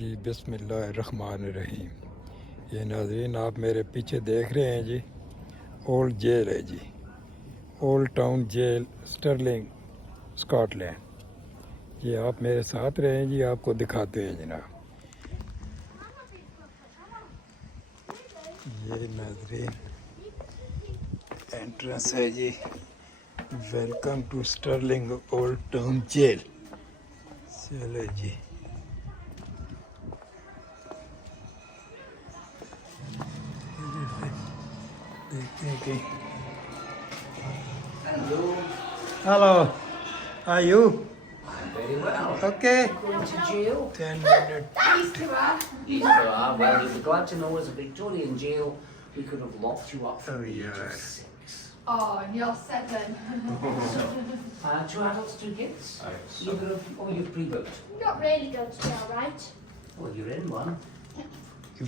जी बिस्मिल्लाहिर्रहमानिर्रहीम। ये नाज़रीन आप मेरे पीछे देख रहे हैं जी, ओल्ड जेल है जी, old town jail Stirling Scotland. ये आप मेरे साथ रहें जी, आपको दिखाते हैं जनाब। ये नाज़रीन एंट्रेंस है जी। Welcome to Stirling old town jail. चलो जी, देखते हैं कि hello, are you Very well. okay? Going to jail? 10 minutes. Used to are. Well, you'll be glad to know as a Victorian jail, we could have locked you up from Oh, the age yeah. of 6. Oh, and you're 7. Two adults, 2 kids? Either of you, oh, you're pre-booked. Not really going to jail, right? Well, you're in one.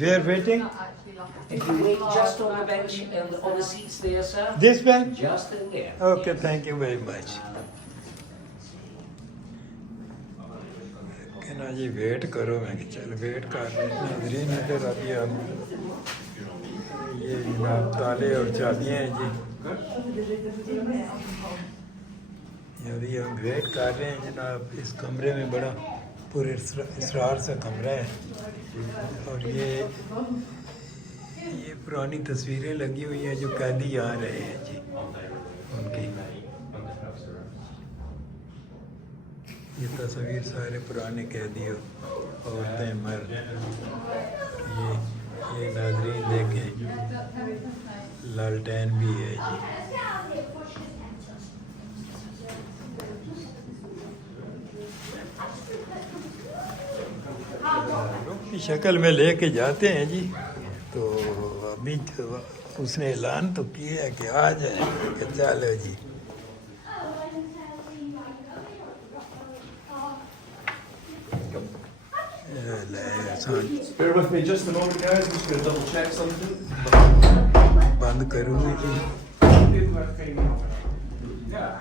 We are waiting. Not actually like a If you wait just on the bench, on the seats there, sir. This bench? Just in there. Okay, thank you very much. कहना जी wait करो, मैं कि चल wait कर रहे हैं नाज़रीन। इधर अभी हम ये जनाब ताले और चाबियाँ हैं जी। अभी हम वेट कर रहे हैं जनाब। इस कमरे में बड़ा पूरे इसरार सा कमरा है और ये पुरानी तस्वीरें लगी हुई हैं जो कैदी आ रहे हैं जी उनकी। ये तस्वीर सारे पुराने कैदी हो, औरतें मर्द। ये नाज़रीन देखें, लालटेन भी है जी। की शक्ल में लेके जाते हैं जी। तो अभी तो उसने ऐलान तो किया है कि आ जाए, कि चलो जी। Bear with me just a moment, guys. I'm just going to double check something. बंद करूँगी जी। Yeah.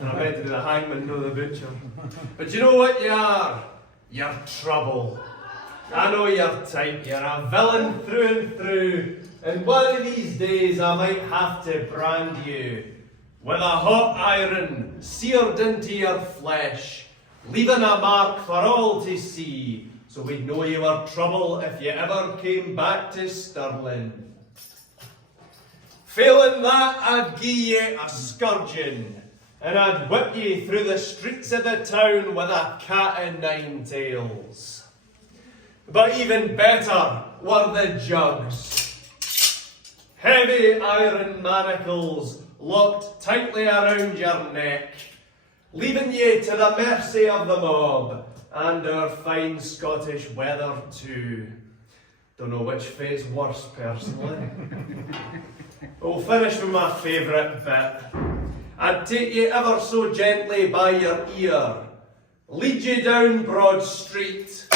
And I meant to be the hangman, no the butcher. But you know what you are? You're trouble. I know your type. You're a villain through and through. And one of these days I might have to brand you with a hot iron seared into your flesh, leaving a mark for all to see, so we'd know you were trouble if you ever came back to Stirling. Failing that, I'd gie ye a scourging, and I'd whip ye through the streets of the town with a cat o' nine tails. But even better were the jugs. Heavy iron manacles locked tightly around your neck, leaving ye to the mercy of the mob and our fine Scottish weather too. Don't know which fate's worse personally. We'll finish with my favourite bit. I'd take you ever so gently by your ear, lead you down Broad Street,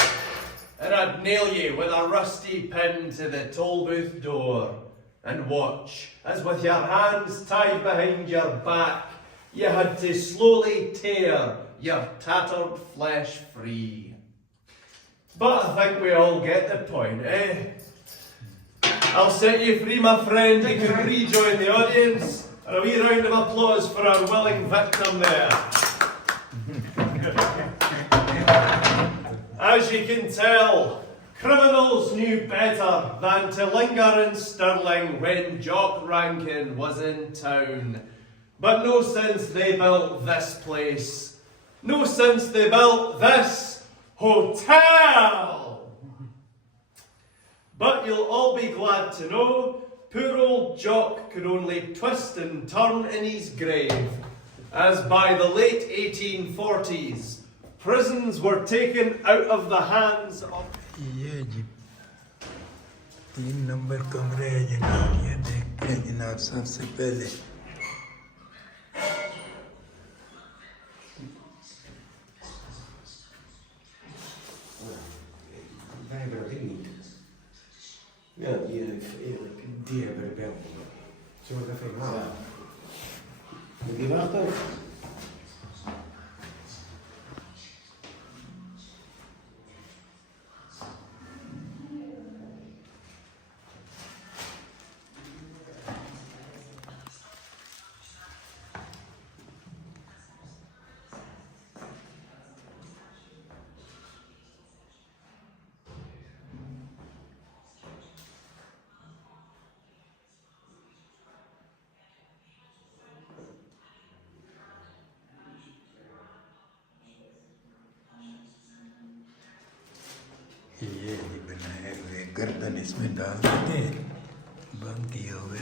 and I'd nail you with a rusty pin to the toll booth door, and watch as with your hands tied behind your back, you had to slowly tear your tattered flesh free. But I think we all get the point, eh? I'll set you free, my friend. You can rejoin the audience. And a wee round of applause for our willing victim there. As you can tell, criminals knew better than to linger in Stirling when Jock Rankin was in town. But no since they built this place. No since they built this hotel. But you'll all be glad to know, poor old Jock could only twist and turn in his grave, as by the late 1840s, prisons were taken out of the hands of... ये जी 3 number कमरे है जनाब। ये देखते हैं जनाब सबसे पहले Ja, die hebben de bel. Zullen we even halen? Moet je wachten? गर्दन इसमें डाल देते हैं, बंद किए हुए।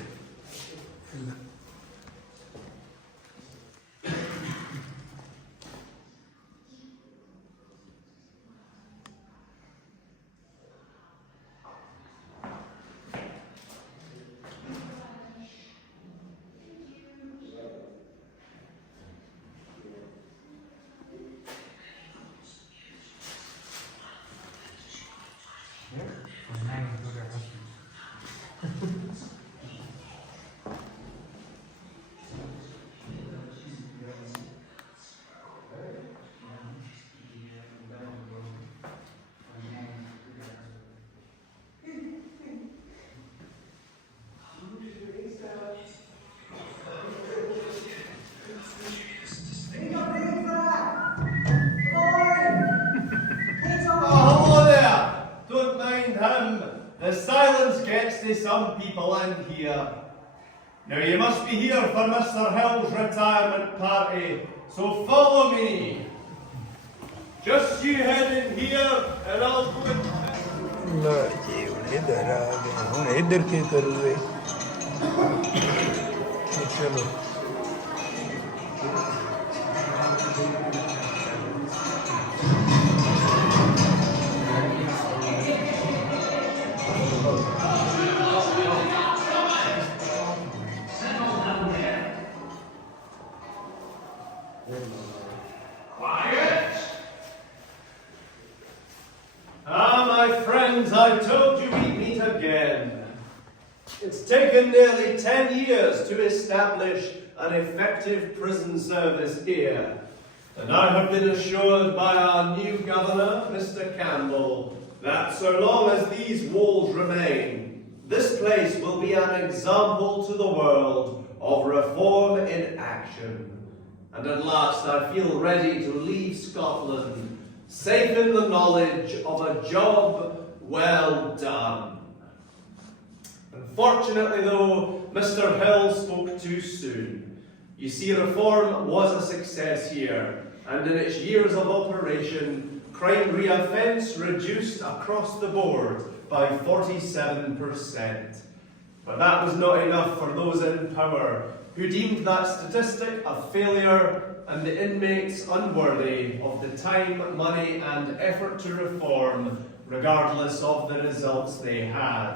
The silence gets to some people in here. Now you must be here for Mr. Hill's retirement party, so follow me. Just you head in here and I'll go in. लो जी इधर आ गए, हम इधर के करोगे? चलो My friends, I told you we'd meet again. It's taken nearly 10 years to establish an effective prison service here. And I have been assured by our new governor, Mr. Campbell, that so long as these walls remain, this place will be an example to the world of reform in action. And at last I feel ready to leave Scotland, safe in the knowledge of a job well done. Unfortunately though, Mr. Hill spoke too soon. You see, reform was a success here, and in its years of operation, crime re-offence reduced across the board by 47%. But that was not enough for those in power, who deemed that statistic a failure and the inmates unworthy of the time, money and effort to reform, regardless of the results they had.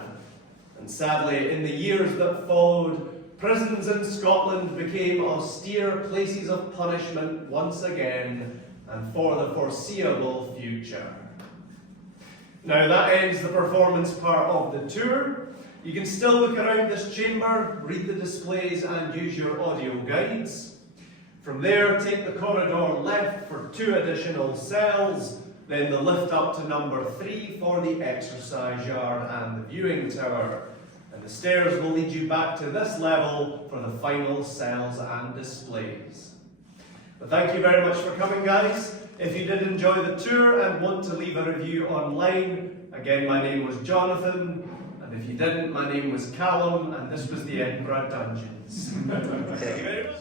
And sadly, in the years that followed, prisons in Scotland became austere places of punishment once again, and for the foreseeable future. Now that ends the performance part of the tour. You can still look around this chamber, read the displays and use your audio guides. From there, take the corridor left for 2 additional cells, then the lift up to number 3 for the exercise yard and the viewing tower. And the stairs will lead you back to this level for the final cells and displays. But thank you very much for coming, guys. If you did enjoy the tour and want to leave a review online, again, my name was Jonathan. And if you didn't, my name was Callum, and this was the Edinburgh Dungeons. Thank you very much.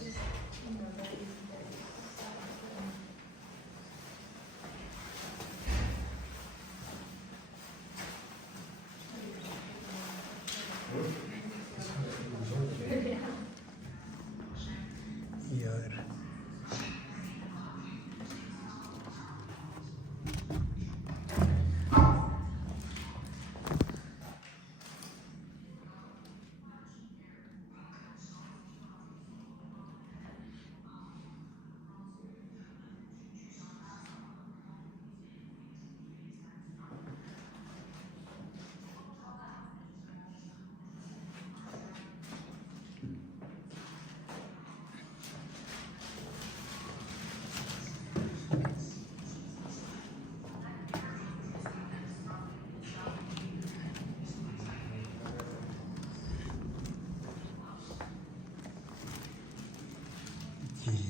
यार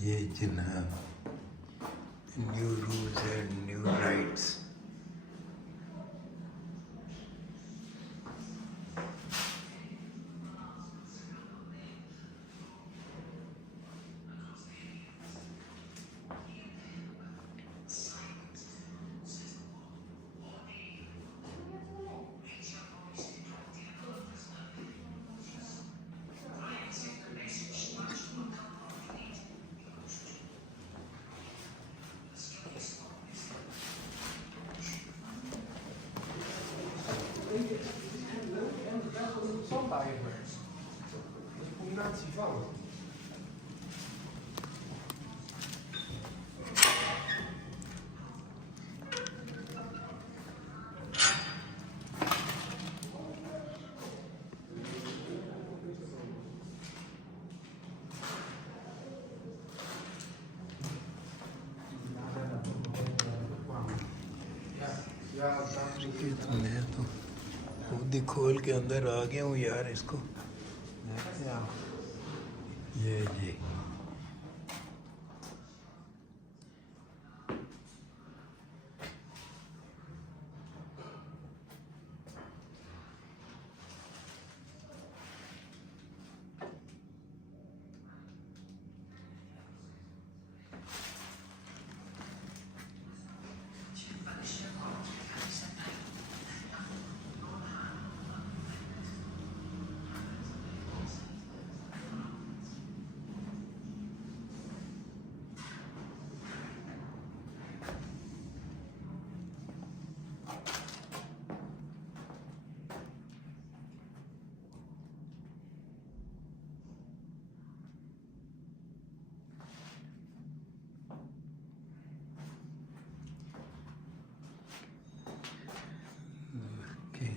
ये जनाब new rules and new rights तो मैं तो खुद ही खोल के अंदर आ गया हूँ यार इसको। ये जी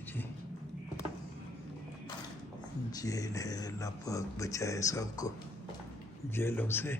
जी जेल है। अल्लाह पाक बचाए सबको जेलों से।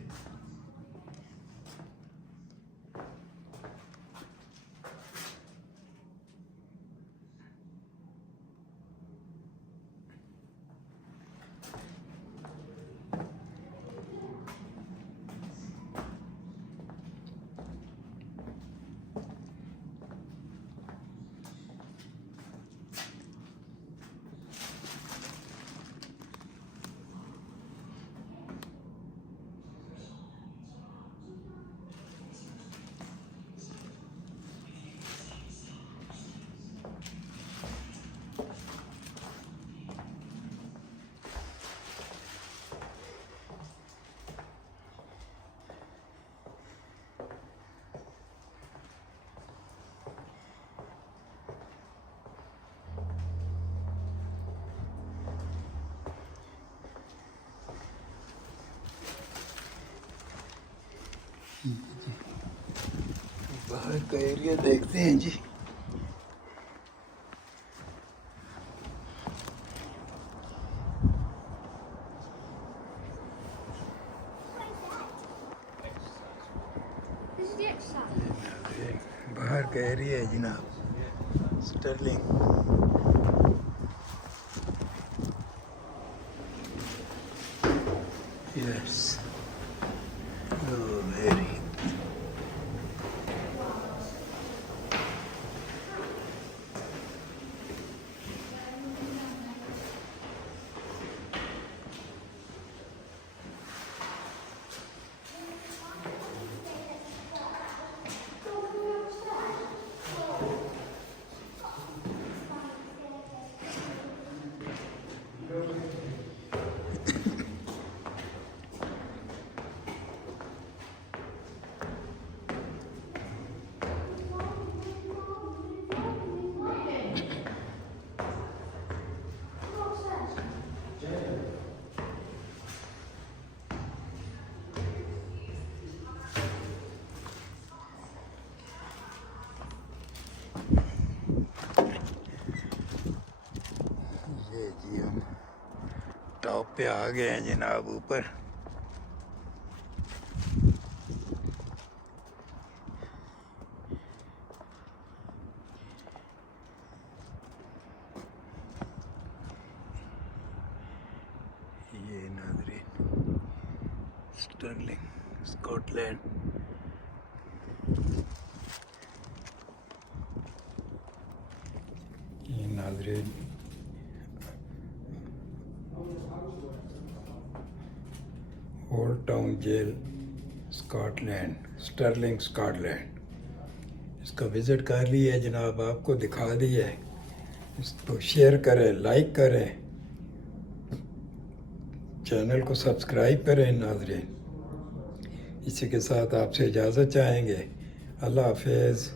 बाहर का एरिया देखते हैं जी। This is the exercise. बाहर का एरिया है जनाब, स्टर्लिंग। यस, वेरी जी। हम टॉप पे आ गए हैं जनाब, ऊपर। ये नाज़रीन स्टर्लिंग, स्कॉटलैंड। ये नाज़रीन old town jail, Scotland, Stirling Scotland. इसका विज़िट कर लिया है जनाब, आपको दिखा दिया है। इसको शेयर करें, लाइक करें, चैनल को सब्सक्राइब करें नाज़रीन। इसी के साथ आपसे इजाज़त चाहेंगे। अल्लाह हाफ़िज़।